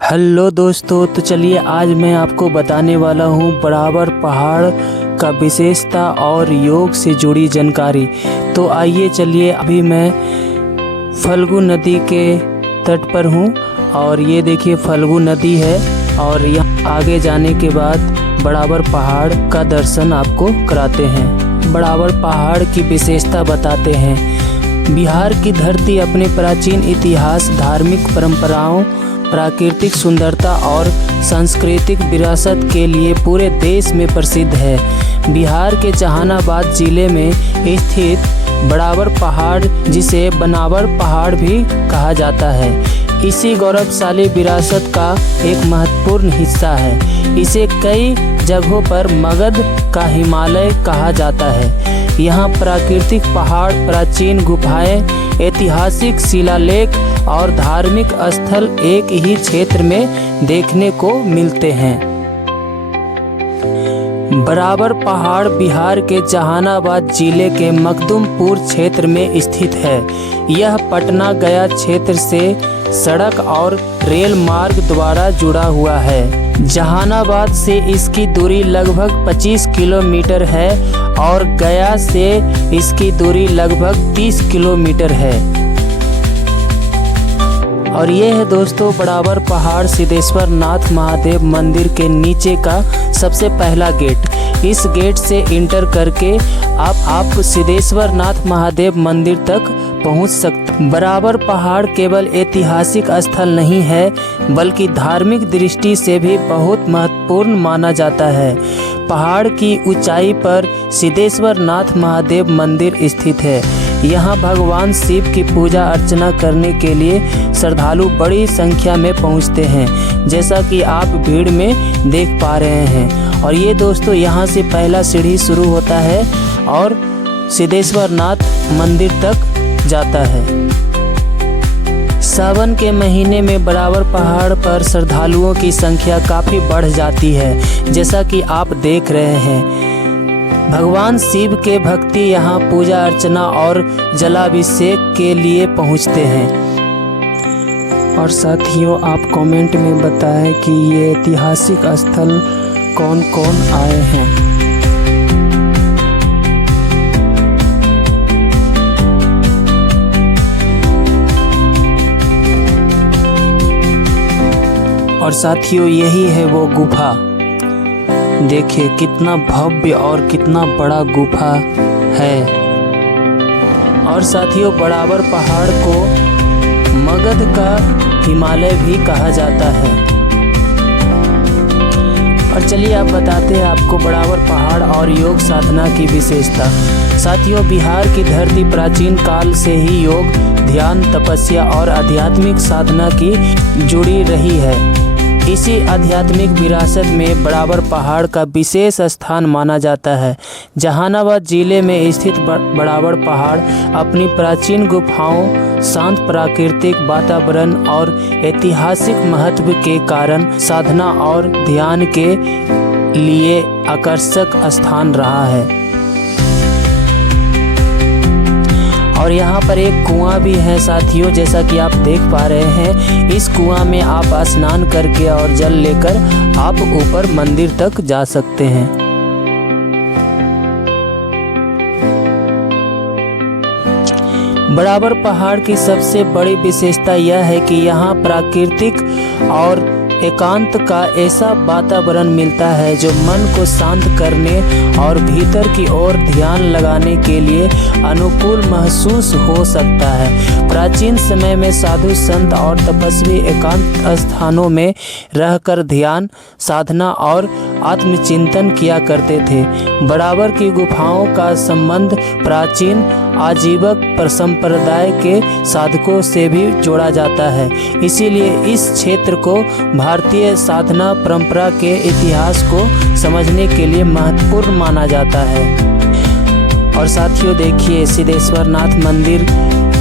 Hello दोस्तों, तो चलिए आज मैं आपको बताने वाला हूँ बराबर पहाड़ का विशेषता और योग से जुड़ी जानकारी। तो आइए चलिए, अभी मैं फल्गु नदी के तट पर हूँ और ये देखिए फल्गु नदी है और यहाँ आगे जाने के बाद बराबर पहाड़ का दर्शन आपको कराते हैं। बराबर पहाड़ की विशेषता बताते हैं। बिहार की धरती अपने प्राचीन इतिहास, धार्मिक परंपराओं, प्राकृतिक सुंदरता और सांस्कृतिक विरासत के लिए पूरे देश में प्रसिद्ध है। बिहार के जहानाबाद जिले में स्थित बराबर पहाड़, जिसे बनावर पहाड़ भी कहा जाता है, इसी गौरवशाली विरासत का एक महत्वपूर्ण हिस्सा है। इसे कई जगहों पर मगध का हिमालय कहा जाता है। यहाँ प्राकृतिक पहाड़, प्राचीन गुफाएं, ऐतिहासिक शिलालेख और धार्मिक स्थल एक ही क्षेत्र में देखने को मिलते हैं। बराबर पहाड़ बिहार के जहानाबाद जिले के मखदुमपुर क्षेत्र में स्थित है। यह पटना गया क्षेत्र से सड़क और रेल मार्ग द्वारा जुड़ा हुआ है। जहानाबाद से इसकी दूरी लगभग 25 किलोमीटर है और गया से इसकी दूरी लगभग 30 किलोमीटर है। और ये है दोस्तों बराबर पहाड़ सिद्धेश्वर नाथ महादेव मंदिर के नीचे का सबसे पहला गेट। इस गेट से इंटर करके आप सिद्धेश्वर नाथ महादेव मंदिर तक पहुंच सकते। बराबर पहाड़ केवल ऐतिहासिक स्थल नहीं है, बल्कि धार्मिक दृष्टि से भी बहुत महत्वपूर्ण माना जाता है। पहाड़ की ऊंचाई पर सिद्धेश्वर नाथ महादेव मंदिर स्थित है। यहाँ भगवान शिव की पूजा अर्चना करने के लिए श्रद्धालु बड़ी संख्या में पहुँचते हैं, जैसा कि आप भीड़ में देख पा रहे हैं। और ये दोस्तों यहाँ से पहला सीढ़ी शुरू होता है और सिद्धेश्वर नाथ मंदिर तक जाता है। सावन के महीने में बराबर पहाड़ पर श्रद्धालुओं की संख्या काफ़ी बढ़ जाती है, जैसा कि आप देख रहे हैं। भगवान शिव के भक्ति यहाँ पूजा अर्चना और जलाभिषेक के लिए पहुँचते हैं। और साथियों, आप कमेंट में बताएं कि ये ऐतिहासिक स्थल कौन कौन आए हैं। और साथियों, यही है वो गुफा। देखिए कितना भव्य और कितना बड़ा गुफा है। और साथियों, बराबर पहाड़ को मगध का हिमालय भी कहा जाता है। और चलिए आप बताते हैं आपको बराबर पहाड़ और योग साधना की विशेषता। साथियों, बिहार की धरती प्राचीन काल से ही योग, ध्यान, तपस्या और आध्यात्मिक साधना की जुड़ी रही है। इसी आध्यात्मिक विरासत में बराबर पहाड़ का विशेष स्थान माना जाता है। जहानाबाद जिले में स्थित बराबर पहाड़ अपनी प्राचीन गुफाओं, शांत प्राकृतिक वातावरण और ऐतिहासिक महत्व के कारण साधना और ध्यान के लिए आकर्षक स्थान रहा है। और यहाँ पर एक कुआं भी है साथियों, जैसा कि आप देख पा रहे हैं। इस कुआं में आप स्नान करके और जल लेकर आप ऊपर मंदिर तक जा सकते हैं। बराबर पहाड़ की सबसे बड़ी विशेषता यह है कि यहाँ प्राकृतिक और एकांत का ऐसा वातावरण मिलता है जो मन को शांत करने और भीतर की ओर ध्यान लगाने के लिए अनुकूल महसूस हो सकता है। प्राचीन समय में साधु संत और तपस्वी एकांत स्थानों में रहकर ध्यान, साधना और आत्मचिंतन किया करते थे। बराबर की गुफाओं का संबंध प्राचीन आजीवक संप्रदाय के साधकों से भी जोड़ा जाता है। इसीलिए इस क्षेत्र को भारतीय साधना परंपरा के इतिहास को समझने के लिए महत्वपूर्ण माना जाता है। और साथियों देखिए, सिद्धेश्वर नाथ मंदिर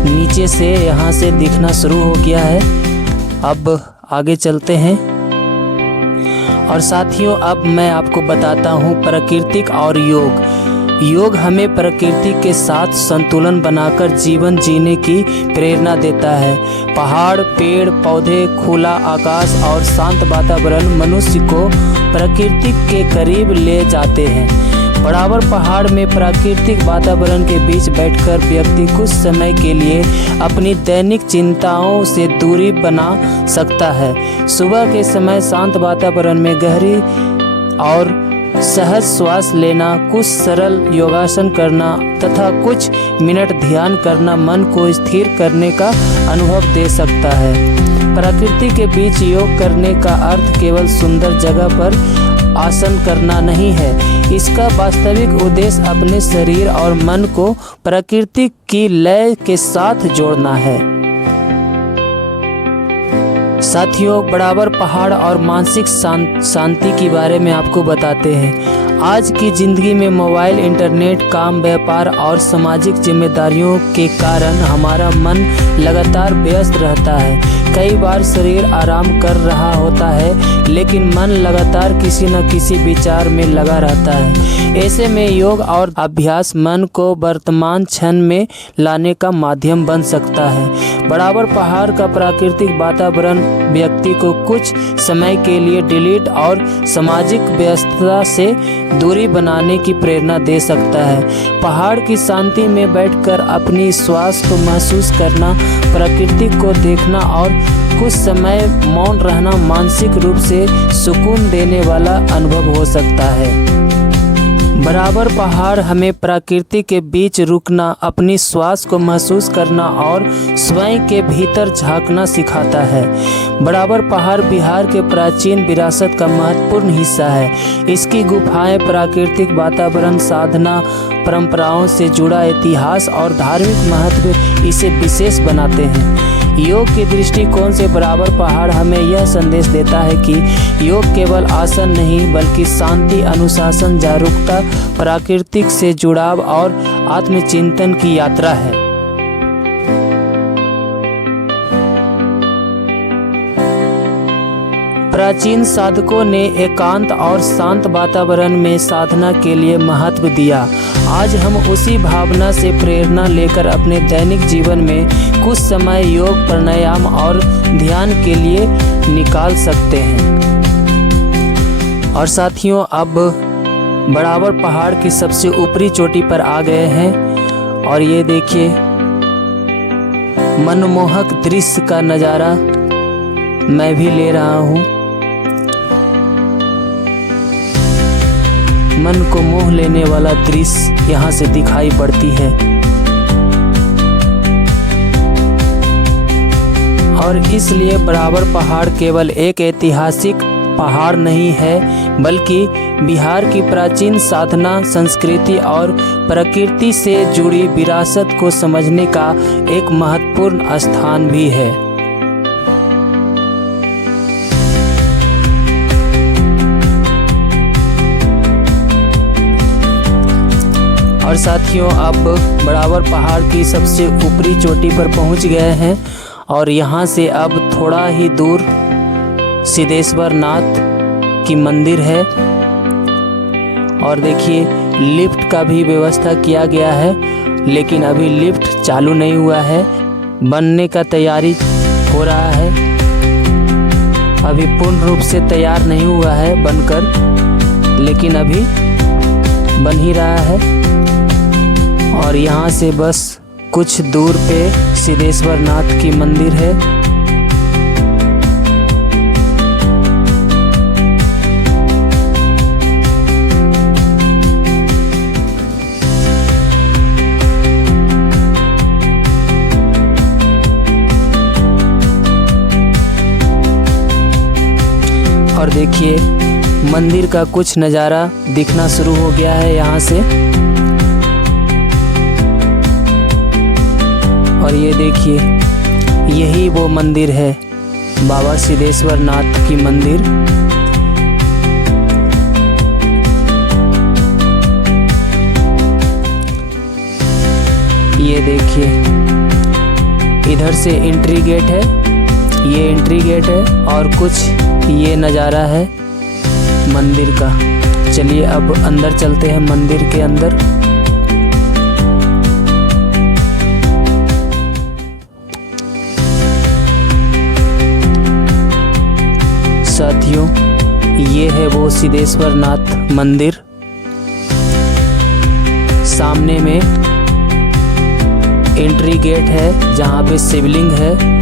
नीचे से यहाँ से दिखना शुरू हो गया है। अब आगे चलते हैं। और साथियों, अब मैं आपको बताता हूँ प्राकृतिक और योग। योग हमें प्रकृति के साथ संतुलन बनाकर जीवन जीने की प्रेरणा देता है। पहाड़, पेड़ पौधे, खुला आकाश और शांत वातावरण मनुष्य को प्रकृति के करीब ले जाते हैं। बराबर पहाड़ में प्राकृतिक वातावरण के बीच बैठकर व्यक्ति कुछ समय के लिए अपनी दैनिक चिंताओं से दूरी बना सकता है। सुबह के समय शांत वातावरण में गहरी और सहज श्वास लेना, कुछ सरल योगासन करना तथा कुछ मिनट ध्यान करना मन को स्थिर करने का अनुभव दे सकता है। प्रकृति के बीच योग करने का अर्थ केवल सुंदर जगह पर आसन करना नहीं है। इसका वास्तविक उद्देश्य अपने शरीर और मन को प्रकृति की लय के साथ जोड़ना है। साथियों, बराबर पहाड़ और मानसिक शांति के बारे में आपको बताते हैं। आज की ज़िंदगी में मोबाइल, इंटरनेट, काम, व्यापार और सामाजिक जिम्मेदारियों के कारण हमारा मन लगातार व्यस्त रहता है। कई बार शरीर आराम कर रहा होता है लेकिन मन लगातार किसी न किसी विचार में लगा रहता है। ऐसे में योग और अभ्यास मन को वर्तमान क्षण में लाने का माध्यम बन सकता है। बराबर पहाड़ का प्राकृतिक वातावरण व्यक्ति को कुछ समय के लिए डिलीट और सामाजिक व्यस्तता से दूरी बनाने की प्रेरणा दे सकता है। पहाड़ की शांति में बैठकर अपनी श्वास को महसूस करना, प्रकृति को देखना और कुछ समय मौन रहना मानसिक रूप से सुकून देने वाला अनुभव हो सकता है। बराबर पहाड़ हमें प्रकृति के बीच रुकना, अपनी श्वास को महसूस करना और स्वयं के भीतर झांकना सिखाता है। बराबर पहाड़ बिहार के प्राचीन विरासत का महत्वपूर्ण हिस्सा है। इसकी गुफाएं प्राकृतिक वातावरण, साधना, परंपराओं से जुड़ा इतिहास और धार्मिक महत्व इसे विशेष बनाते हैं। योग के दृष्टिकोण से बराबर पहाड़ हमें यह संदेश देता है कि योग केवल आसन नहीं बल्कि शांति, अनुशासन, जागरूकता, प्राकृतिक से जुड़ाव और आत्मचिंतन की यात्रा है। प्राचीन साधकों ने एकांत और शांत वातावरण में साधना के लिए महत्व दिया। आज हम उसी भावना से प्रेरणा लेकर अपने दैनिक जीवन में कुछ समय योग, प्राणायाम और ध्यान के लिए निकाल सकते हैं। और साथियों, अब बराबर पहाड़ की सबसे ऊपरी चोटी पर आ गए हैं और ये देखिए मनमोहक दृश्य का नज़ारा मैं भी ले रहा हूँ। मन को मोह लेने वाला दृश्य यहाँ से दिखाई पड़ती है। और इसलिए बराबर पहाड़ केवल एक ऐतिहासिक पहाड़ नहीं है बल्कि बिहार की प्राचीन साधना, संस्कृति और प्रकृति से जुड़ी विरासत को समझने का एक महत्वपूर्ण स्थान भी है। और साथियों, अब बराबर पहाड़ की सबसे ऊपरी चोटी पर पहुंच गए हैं और यहाँ से अब थोड़ा ही दूर सिद्धेश्वर नाथ की मंदिर है। और देखिए लिफ्ट का भी व्यवस्था किया गया है लेकिन अभी लिफ्ट चालू नहीं हुआ है, बनने का तैयारी हो रहा है। अभी पूर्ण रूप से तैयार नहीं हुआ है बनकर, लेकिन अभी बन ही रहा है। और यहाँ से बस कुछ दूर पे सिद्धेश्वर नाथ की मंदिर है। और देखिए मंदिर का कुछ नज़ारा दिखना शुरू हो गया है यहाँ से। और ये देखिए यही वो मंदिर है, बाबा सिद्धेश्वर नाथ की मंदिर। ये देखिए इधर से एंट्री गेट है, ये एंट्री गेट है और कुछ ये नज़ारा है मंदिर का। चलिए अब अंदर चलते हैं मंदिर के अंदर। साथियों, ये है वो सिद्धेश्वर नाथ मंदिर। सामने में एंट्री गेट है जहाँ पे शिवलिंग है।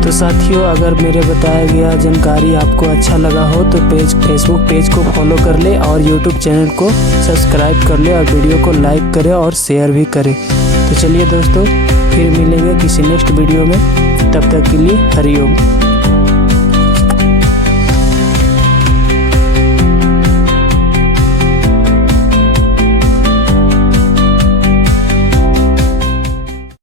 तो साथियों, अगर मेरे बताया गया जानकारी आपको अच्छा लगा हो तो फेसबुक पेज को फॉलो कर ले और यूट्यूब चैनल को सब्सक्राइब कर ले और वीडियो को लाइक करें और शेयर भी करें। तो चलिए दोस्तों, फिर मिलेंगे किसी नेक्स्ट वीडियो में। तब तक के लिए हरिओम।